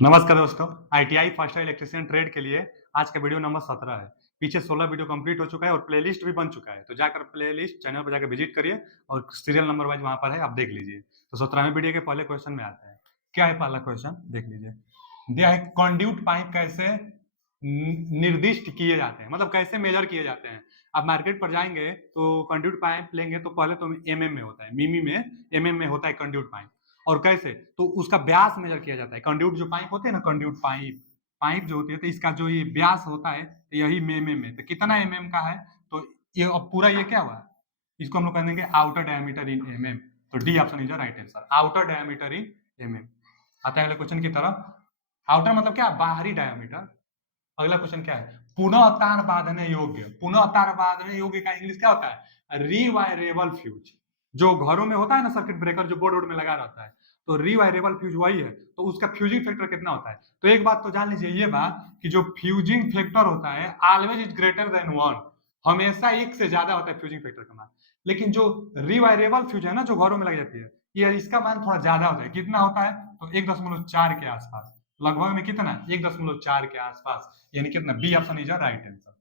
नमस्कार दोस्तों, ITI first year electrician trade के लिए आज का वीडियो नंबर 17 है। पीछे 16 वीडियो कंप्लीट हो चुका है और प्लेलिस्ट भी बन चुका है, तो जाकर प्लेलिस्ट चैनल पर जाकर विजिट करिए और सीरियल नंबर वाइज वहां पर है, आप देख लीजिए। तो 17वें वीडियो के पहले क्वेश्चन में आते हैं। क्या है पहला क्वेश्चन, देख लीजिए। दिया है कंड्यूट पाइप कैसे निर्दिष्ट किए जाते हैं, मतलब कैसे मेजर किए जाते हैं। आप मार्केट पर जाएंगे तो कंड्यूट पाइप लेंगे तो पहले तो एमएम में होता है, मिमी में एमएम में होता है कंड्यूट पाइप। और कैसे, तो उसका व्यास मेजर किया जाता है। कंड्यूट जो पाइप होते हैं ना, कंड्यूट पाइप पाइप जो होती है, तो इसका जो ये व्यास होता है तो यही एमएम में, तो कितना एमएम का है, तो ये अब पूरा ये क्या हुआ, इसको हम लोग कह देंगे आउटर डायमीटर इन एमएम। तो D option is right answer, outer diameter in MM. आता है अगले क्वेश्चन की तरफ। आउटर मतलब क्या, बाहरी डायमीटर। अगला क्वेश्चन क्या है, पुनः तार बांधने योग्य। पुनः तार बांधने योग्य का इंग्लिश क्या होता है, रिवायरेबल फ्यूज। जो घरों में होता है ना सर्किट ब्रेकर, जो बोर्ड में लगा रहता है, तो रिवायरेबल फ्यूज वही है। तो उसका फ्यूजिंग फैक्टर कितना होता है, तो एक बात तो जान लीजिए ये बात कि जो फ्यूजिंग फैक्टर होता है ऑलवेज इज ग्रेटर देन 1, हमेशा एक से ज्यादा होता है फ्यूजिंग फैक्टर का मान। लेकिन जो रिवायरेबल फ्यूज है ना, जो घरों में लग जाती है, ये इसका मान थोड़ा ज्यादा होता है। कितना होता है, तो 1.4 के आसपास, लगभग में कितना, 1.4 के आसपास, यानी कितना, B option is right answer.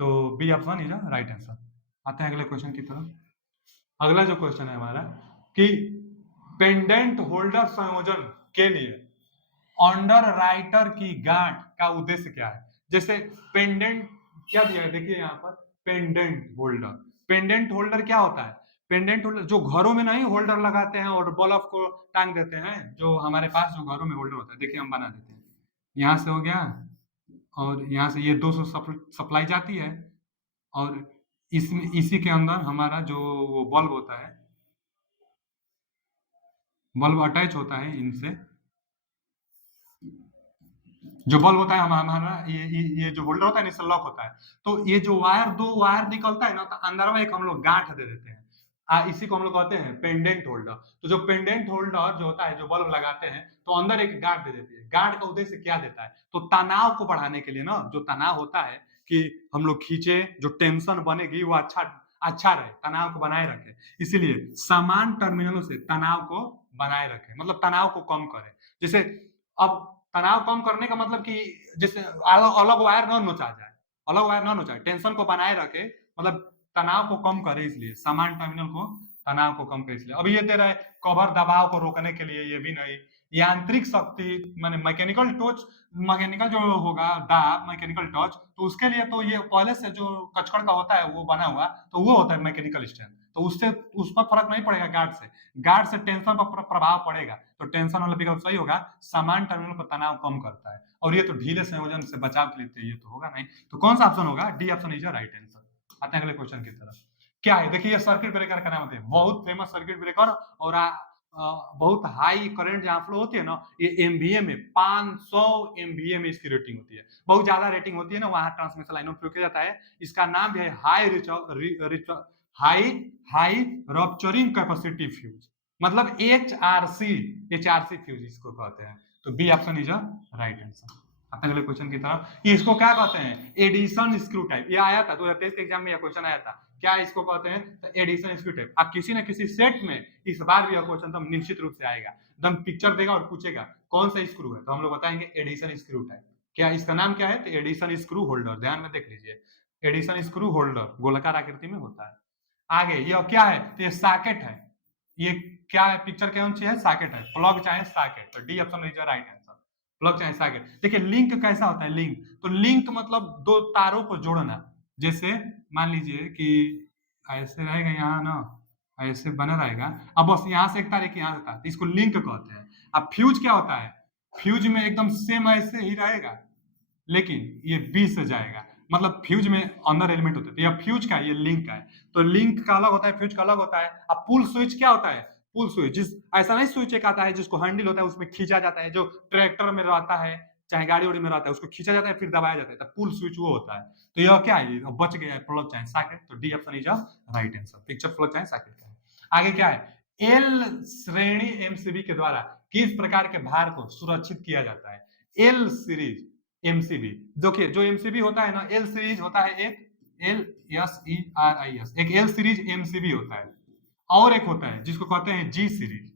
तो B option is right answer. आते हैं अगले क्वेश्चन की तरफ। अगला जो क्वेश्चन है हमारा कि पेंडेंट होल्डर संयोजन के लिए अंडर राइटर की गांठ का उद्देश्य क्या है। जैसे पेंडेंट क्या दिया है, देखिए यहाँ पर पेंडेंट होल्डर। पेंडेंट होल्डर क्या होता है, पेंडेंट होल्डर जो घरों में नहीं होल्डर लगाते हैं और बल्ब को टांग देते हैं, जो हमारे पास जो घरों में होल्डर होता है, देखिए हम बना देते हैं। यहाँ से हो गया और यहाँ से ये 200 सप्लाई जाती है, और इसमें इसी के अंदर हमारा जो वो बल्ब होता है, बल्ब अटैच होता है इनसे। जो बल्ब होता है हमारा ये जो होल्डर होता है इससे लॉक होता है। तो ये जो वायर, दो वायर निकलता है ना, तो अंदर में एक हम लोग गांठ दे देते हैं। इसी को हम लोग कहते हैं पेंडेंट होल्डर। तो जो पेंडेंट होल्डर जो होता है, जो बल्ब लगाते हैं, तो अंदर एक गांठ दे देती है। गांठ का उद्देश्य क्या देता है, तो तनाव को बढ़ाने के लिए ना, जो तनाव होता है कि हम लोग खींचे, जो टेंशन बनेगी वो अच्छा अच्छा रहे, तनाव को बनाए रखे। इसीलिए समान टर्मिनलों से तनाव को बनाए रखे, मतलब तनाव को कम करे। जैसे अब तनाव कम करने का मतलब कि जैसे अलग अलग वायर ना नोचा जाए, अलग वायर ना नोचा, टेंशन को बनाए रखे, मतलब तनाव को कम करे, इसलिए समान टर्मिनल को तनाव को कम करे। इसलिए अभी ये दे रहा है कवर दबाव को रोकने के लिए, ये भी नहीं। यांत्रिक शक्ति माने मैकेनिकल टच, मैकेनिकल जो होगा दाब, मैकेनिकल टच, तो उसके लिए तो ये पहले से जो कचकड़ का होता है वो बना हुआ, तो वो होता है मैकेनिकल स्ट्रेंथ। तो उससे उस पर फर्क नहीं पड़ेगा गार्ड से, गार्ड से टेंशन पर प्रभाव पड़ेगा। तो टेंशन वाला विकल्प सही होगा, समान टर्मिनल पर तनाव कम करता है। और ये तो ढीले संयोजन से बचाव के लिए ये तो होगा नहीं। तो कौन सा ऑप्शन होगा, D option is right answer. आते हैं अगले क्वेश्चन की तरफ। क्या है, देखिए सर्किट ब्रेकर का नाम है, बहुत फेमस सर्किट ब्रेकर, और बहुत हाई करंट जहां फ्लो होती है ना, ये एमवीए में 500 एमवीए में इसकी रेटिंग होती है। बहुत ज्यादा रेटिंग होती है ना, वहां ट्रांसमिशन लाइनों में प्रयोग किया जाता है। इसका नाम भी है high high rupturing capacity fuse, मतलब एचआरसी, एचआरसी फ्यूज इसको कहते हैं। तो B option is right answer. आते हैं अगले क्वेश्चन की तरफ। इसको क्या कहते हैं, एडिशन स्क्रू टाइप। ये आया था 2023 के एग्जाम में, यह क्वेश्चन आया था। क्या इसको कहते हैं, तो एडिशन स्क्रू टाइप। अब किसी न किसी सेट में इस बार भी यह क्वेश्चन तो निश्चित रूप से आएगा। एकदम पिक्चर देगा और पूछेगा कौन सा स्क्रू है, तो हम लोग बताएंगे एडिशन स्क्रू टाइप। क्या इसका नाम क्या है, तो एडिशन स्क्रू होल्डर। ध्यान में देख लीजिए, एडिशन स्क्रू होल्डर गोलाकार आकृति में होता है। आगे ये क्या है, तो ये सॉकेट है। ये क्या है, पिक्चर कौन सी है, सॉकेट है, प्लग चाहे सॉकेट। तो D option is right answer, plug चाहे सॉकेट। देखिए लिंक कैसा होता है, लिंक, तो लिंक मतलब दो तारों को जोड़ना। जैसे मान लीजिए कि ऐसे रहेगा यहाँ ना, ऐसे बना रहेगा, अब बस यहाँ से एक तार एक यहाँ से तार, इसको लिंक कहते हैं। अब फ्यूज क्या होता है, फ्यूज में एकदम सेम ऐसे ही रहेगा, लेकिन ये बी से जाएगा, मतलब फ्यूज में अंदर एलिमेंट होते हैं। तो यह फ्यूज का है, ये लिंक का है। तो लिंक का अलग होता है, फ्यूज का अलग होता है। अब पुल स्विच क्या होता है, पुल स्विच जिस ऐसा नहीं, स्विच एक आता है जिसको हैंडल होता है, उसमें खींचा जाता है, जो ट्रैक्टर में रहता है चाहे गाड़ी उड़ी में रहता है, उसको खींचा जाता है फिर दबाया जाता है, तो पुल स्विच वो होता है। तो यह क्या है, बच गया है प्लग चाहे सॉकेट। तो D option is right answer, picture plug चाहे सॉकेट का है। आगे क्या है, एल श्रेणी एमसीबी के द्वारा किस प्रकार के भार को सुरक्षित किया जाता है। एल सीरीज एमसीबी, देखिए जो एमसीबी होता है ना, एल सीरीज होता है एक, L S E R I S, एक एल सीरीज एमसीबी होता है, और एक होता है जिसको कहते हैं जी सीरीज,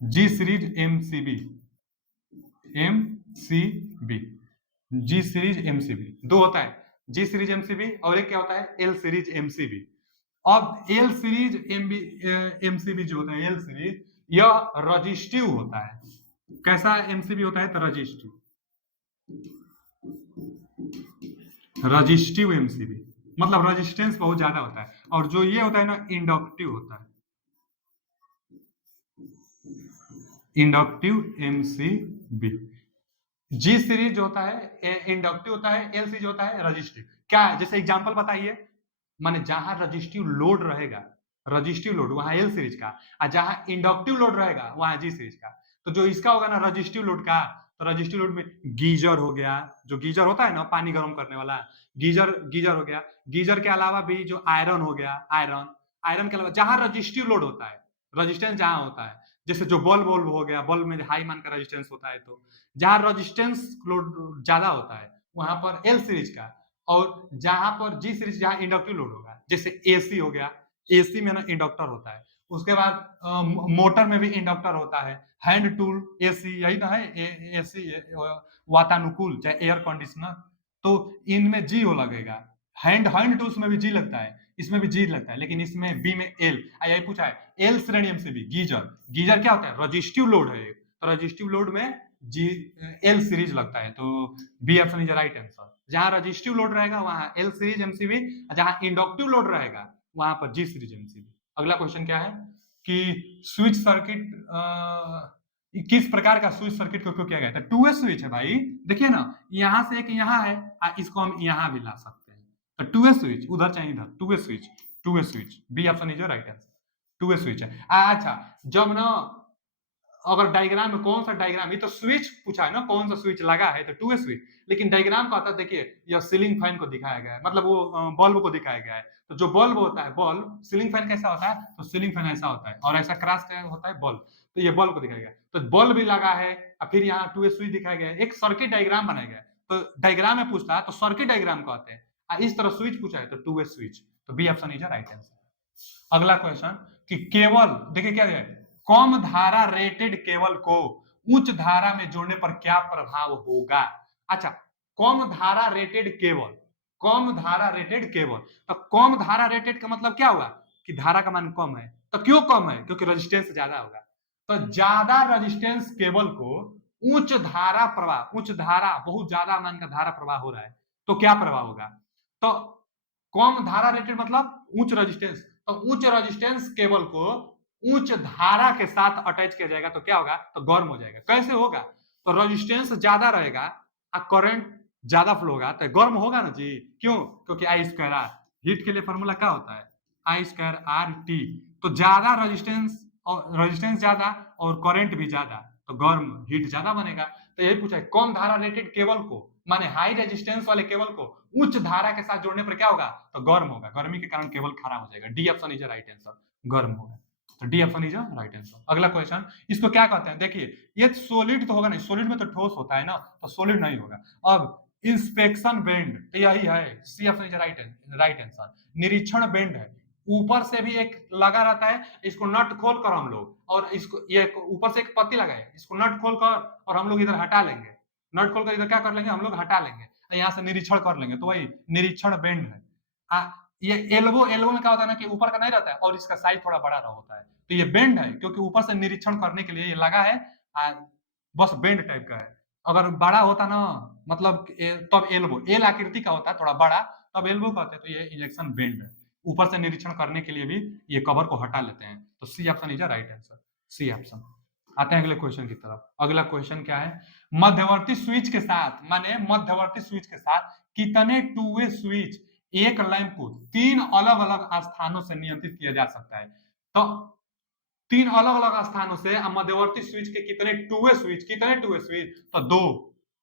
जी सीरीज एमसीबी। MCB, जी सीरीज MCB दो होता है, जी सीरीज MCB और एक क्या होता है L सीरीज MCB। अब L सीरीज MCB जो होता है L सीरीज, यह रजिस्टिव होता है। कैसा MCB होता है? तो रजिस्टिव, रजिस्टिव MCB मतलब रेजिस्टेंस बहुत ज्यादा होता है। और जो ये होता है ना इंडक्टिव होता है, इंडक्टिव MCB। जी सीरीज जो होता है इंडक्टिव होता है, एल सीरीज होता है रजिस्टिव। क्या है? जैसे एग्जांपल बताइए, माने जहां रजिस्टिव लोड रहेगा, रजिस्टिव लोड वहां एल सीरीज का, और जहां इंडक्टिव लोड रहेगा वहां जी सीरीज का। तो जो इसका होगा ना रजिस्टिव लोड का, तो रजिस्टिव लोड में गीजर हो गया, जो गीजर होता है ना पानी गर्म करने वाला, गीजर गीजर हो गया। गीजर के अलावा भी जो आयरन हो गया, आयरन, आयरन के अलावा जहां रजिस्टिव लोड होता है, रजिस्टेंस जहां होता है, जैसे जो बल्ब वल्ब हो गया, बल्ब में हाई मान का रजिस्टेंस होता है, तो जहां रजिस्टेंस लोड ज्यादा होता है वहां पर एल सीरीज का, और जहां पर जी सीरीज जहां इंडक्टिव लोड होगा, जैसे एसी हो गया, एसी में ना इंडक्टर होता है। उसके बाद मोटर में भी इंडक्टर होता है, हैंड टूल एसी यही ना है, एसी वातानुकूल चाहे एयर कंडीशनर, तो इनमें जी हो लगेगा। हैंड हैंड टूल्स में भी जी लगता है, इसमें भी जी लगता है, लेकिन इसमें बी में एल। यही पूछा है एल श्रेणी MCB गीजर, गीजर क्या होता है? रजिस्टिव लोड है, तो रजिस्टिव लोड में जी एल सीरीज लगता है, तो B option is right answer. जहां रजिस्टिव लोड रहेगा वहां एल सीरीज MCB, जहां इंडक्टिव लोड रहेगा वहां पर जी सीरीज MCB। अगला क्वेश्चन क्या है कि स्विच सर्किट किस प्रकार का स्विच सर्किट का उपयोग किया गया था? टू वे स्विच है भाई, देखिए ना, यहां से एक यहां है, इसको हम यहां भी ला सकते हैं, तो टू वे स्विच, उधर चाहिए इधर, two way switch, two way switch, B option is right answer, two way switch है। अच्छा, जब ना अगर डायग्राम में कौन सा डायग्राम, ये तो स्विच पूछा है ना, कौन सा स्विच लगा है, तो टू वे स्विच, लेकिन डायग्राम का आता है, देखिए यह सीलिंग फैन को दिखाया गया है, मतलब वो बल्ब को दिखाया गया है। तो जो बल्ब होता है, बल्ब, सीलिंग फैन कैसा होता है? तो सीलिंग फैन ऐसा होता है, और ऐसा क्रॉस का होता है बल्ब, तो ये बल्ब को दिखाया गया है, तो बल्ब भी लगा है, और फिर यहाँ टू वे स्विच दिखाया गया है, एक सर्किट डायग्राम बनाया गया है। तो डायग्राम में पूछता है तो सर्किट डायग्राम कहते हैं, इस तरह स्विच पूछा है तो टू वे स्विच, तो B option is right answer. अगला क्वेश्चन कि केवल, देखिए क्या है, कम धारा रेटेड केबल को उच्च धारा में जोड़ने पर क्या प्रभाव होगा? अच्छा, कम धारा रेटेड केबल, कम धारा रेटेड केबल, तो कम धारा रेटेड का मतलब क्या हुआ कि धारा का मान कम है। तो क्यों कम है? क्योंकि रेजिस्टेंस ज्यादा होगा। तो ज्यादा रेजिस्टेंस केबल को उच्च धारा प्रवाह, उच्च धारा, बहुत ज्यादा मान का धारा प्रवाह हो रहा है, तो क्या प्रवाह होगा? तो कम धारा रेटेड मतलब उच्च रेजिस्टेंस, तो उच्च रेजिस्टेंस केबल को उच्च धारा के साथ अटैच किया जाएगा, तो क्या होगा? तो गर्म हो जाएगा। कैसे होगा? तो रेजिस्टेंस ज्यादा रहेगा और करंट ज्यादा फ्लो होगा, तो गर्म होगा ना जी। क्यों? क्योंकि आई स्क्वायर आर, हीट के लिए फॉर्मूला क्या होता है? आई स्क्वायर आर टी। तो ज्यादा रेजिस्टेंस, और रेजिस्टेंस ज्यादा और करंट भी ज्यादा, तो गर्म हीट ज्यादा बनेगा। तो यही पूछा है, कम धारा रेटेड केबल को, माने हाई रेजिस्टेंस वाले केबल को उच्च धारा के साथ जोड़ने पर क्या होगा? तो गर्म होगा, गर्मी के कारण केबल खराब हो जाएगा। D option is right answer, गर्म होगा, तो D option is right answer. अगला क्वेश्चन, इसको क्या कहते हैं? देखिए, ये सोलिड तो होगा नहीं, सोलिड में तो ठोस होता है ना, तो सोलिड नहीं होगा। अब इंस्पेक्शन बेंड, तो यही है, C option is right answer. निरीक्षण बेंड है, ऊपर से भी एक लगा रहता है, इसको नट खोल कर हम लोग, और इसको ये ऊपर से एक पत्ती लगा है, इसको नट खोल कर और हम लोग इधर हटा लेंगे, नट खोल कर इधर क्या कर लेंगे हम लोग? हटा लेंगे, यहाँ से निरीक्षण कर लेंगे, तो वही निरीक्षण बेंड है। ये एल्बो, एल्बो में क्या होता है ना कि ऊपर का नहीं रहता है और इसका साइज थोड़ा बड़ा होता है, तो ये बेंड है, क्योंकि ऊपर से निरीक्षण करने के लिए ये लगा है, बस बेंड टाइप का है। अगर बड़ा होता ना, मतलब तब एल्बो, एल आकृति का होता है थोड़ा बड़ा, तब एल्बो कहते हैं। तो ये इंजेक्शन बेंड है, ऊपर से निरीक्षण करने के लिए भी ये कवर को हटा लेते हैं, तो C option is right answer, C option. आते हैं अगले क्वेश्चन की तरफ। अगला क्वेश्चन क्या है? मध्यवर्ती स्विच के साथ, माने मध्यवर्ती स्विच के साथ कितने टू वे स्विच एक लैंप को तीन अलग अलग स्थानों से नियंत्रित किया जा सकता है? तो तीन अलग अलग स्थानों से मध्यवर्ती स्विच के कितने टू वे स्विच, कितने टू वे स्विच? तो दो,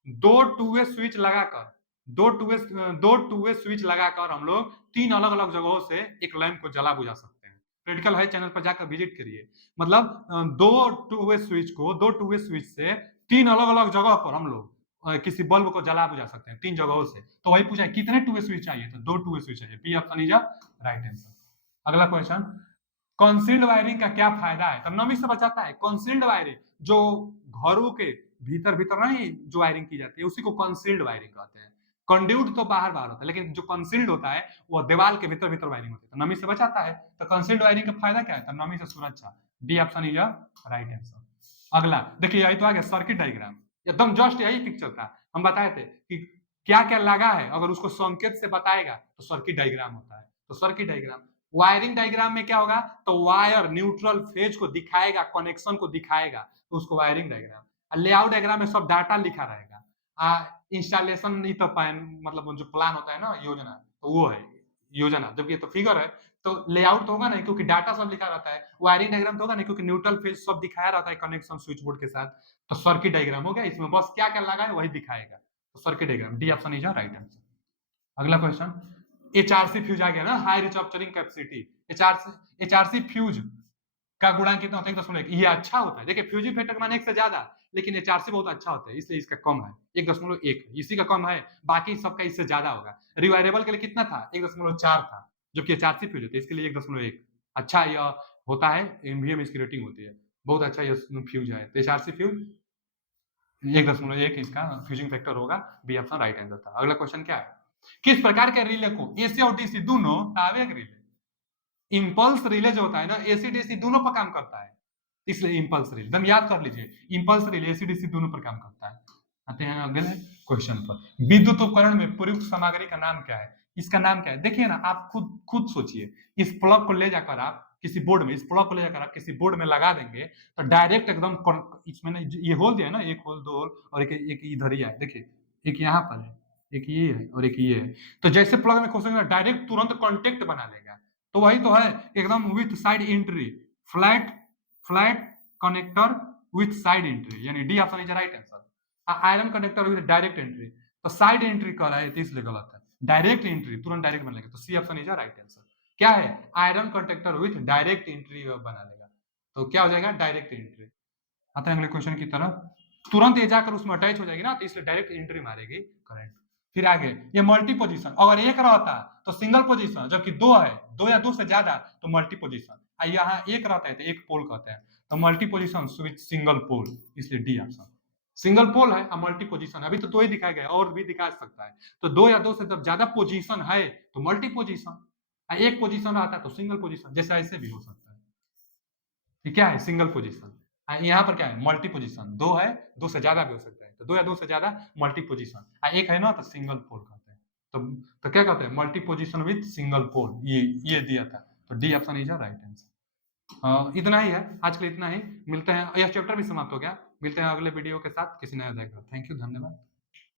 दो टू वे स्विच लगाकर, दो टू वे स्विच लगाकर हम लोग तीन अलग अलग जगहों से एक लैंप को जला बुझा सकते हैं। प्रैक्टिकल है, चैनल पर जाकर विजिट करिए। मतलब दो टू वे स्विच को, दो टू वे स्विच से तीन अलग अलग जगह पर हम लोग किसी बल्ब को जला बुझा सकते हैं, तीन जगहों से। तो वही पूछा है कितने टू वे स्विच चाहिए, तो दो टू वे स्विच चाहिए, B option is right answer. अगला क्वेश्चन, कंसील्ड वायरिंग का क्या फायदा है? तो नमी से बचाता है। कंसील्ड वायरिंग जो घरों के भीतर भीतर नहीं जो वायरिंग की जाती है उसी को कंसील्ड वायरिंग कहते हैं। कंड्यूट तो बाहर बाहर होता है, लेकिन जो कंसील्ड होता है वो दीवार के भीतर भीतर वायरिंग होती है, तो नमी से बचाता है। तो कंसील्ड वायरिंग का फायदा क्या है? तो नमी से सुरक्षा। D option is right answer. अगला देखिए, यही तो आ गया सर्किट डायग्राम, एकदम जस्ट यही पिक्चर था। हम बताए थे कि क्या क्या लगा है, अगर उसको संकेत से बताएगा तो सर्किट डायग्राम होता है। तो सर्किट डायग्राम, वायरिंग डायग्राम में क्या होगा? तो वायर न्यूट्रल फेज को दिखाएगा, कनेक्शन को दिखाएगा, तो उसको वायरिंग डायग्राम। लेआउट डायग्राम में सब डाटा लिखा रहेगा। इंस्टॉलेशन नहीं तो मतलब जो प्लान होता है ना, योजना, तो वो है योजना, जबकि ये तो फिगर है। तो लेआउट तो होगा नहीं क्योंकि डाटा सब लिखा रहता है। वायरिंग डायग्राम तो होगा नहीं क्योंकि न्यूट्रल फेज सब दिखाया रहता है कनेक्शन स्विच बोर्ड के साथ। तो सर्किट डायग्राम हो गया, इसमें बस क्या क्या लगा है वही दिखाएगा। तो circuit diagram, D option is right answer. अगला क्वेश्चन, एचआरसी फ्यूज आ गया ना, high recharging capacity. HRC fuse का गुणांक कितना होता है? 1.1। ये अच्छा होता है, देखिए फ्यूजी फैक्टर माने 1 से ज्यादा, लेकिन एचआरसी बहुत अच्छा होता है इसलिए इसका कम है, 1.1। इसी का कम है, बाकी सबका इससे ज्यादा होगा। रिवायरेबल के लिए कितना था? 1.4 था, जो कि एचआरसी फ्यूज होता है इसके लिए 1.1। अच्छा यह होता है, एमवीएम इसकी रेटिंग होती है, बहुत अच्छा ये फ्यूज है। तो एचआरसी फ्यूज 1.1 इसका फ्यूजिंग फैक्टर होगा, बी ऑप्शन राइट आंसर था। अगला क्वेश्चन क्या है? किस प्रकार के रिले को, एसी और डीसी दोनों, तावेक रिले, इंपल्स रिले जो होता है ना, एसी डीसी दोनों पर काम करता है, इसलिए इंपल्स रिले एकदम याद कर लीजिए। इंपल्स रिले एसी डीसी दोनों पर काम करता है। आते हैं अगले क्वेश्चन पर, विद्युत उपकरण में प्रयुक्त सामग्री का नाम क्या है? इसका नाम क्या है? देखिए ना, आप खुद सोचिए, इस प्लग को ले जाकर आप किसी बोर्ड में, इस प्लग को ले जाकर आप किसी बोर्ड में लगा देंगे तो डायरेक्ट एकदम इसमें ये होल दिया है ना, एक होल, दो होल, और एक इधर ही है, देखिए एक यहाँ पर है, एक ये है और एक ये है। तो जैसे प्लग में खोसेंगे डायरेक्ट तुरंत कॉन्टेक्ट बना लेगा। तो वही तो है, एकदम with side entry, flat flat connector with side entry, यानी D option is right answer. Iron connector with direct entry, तो साइड एंट्री कह रहा है तो इसलिए गलत है। डायरेक्ट एंट्री तुरंत डायरेक्ट बना लेगा, तो C option is right answer. क्या है? Iron conductor with direct entry बना लेगा, तो क्या हो जाएगा? Direct entry. आते हैं अगले क्वेश्चन की तरफ, तुरंत ये जाकर उसमें अटैच हो जाएगी ना, तो इसलिए डायरेक्ट एंट्री मारेगी करंट। फिर आगे ये मल्टी पोजीशन, अगर एक रहता तो सिंगल पोजीशन, जबकि दो है, दो या दो से ज्यादा तो मल्टी पोजीशन। यहाँ एक रहता है तो एक पोल कहते हैं, तो multi position with single pole, इसलिए डी ऑप्शन। सिंगल पोल है और मल्टी पोजीशन, अभी तो दो ही दिखाया गया, और भी दिखा सकता है। तो दो या दो से जब ज्यादा पोजीशन है तो मल्टी पोजीशन, एक पोजीशन आता है तो सिंगल पोजीशन, जैसे ऐसे भी हो सकता है। ये क्या है? Single position. यहाँ पर क्या है? मल्टी पोजीशन, दो है, दो से ज्यादा भी हो सकता है, तो दो या दो से ज्यादा मल्टी पोजीशन, एक है ना तो सिंगल पोल कहते हैं। तो क्या कहते हैं? Multi position with single pole, ये दिया था, तो D option is right answer. इतना ही है आज के लिए, इतना ही। मिलते हैं, यह चैप्टर भी समाप्त हो गया। मिलते हैं अगले वीडियो के साथ किसी नए जगह। थैंक यू, धन्यवाद।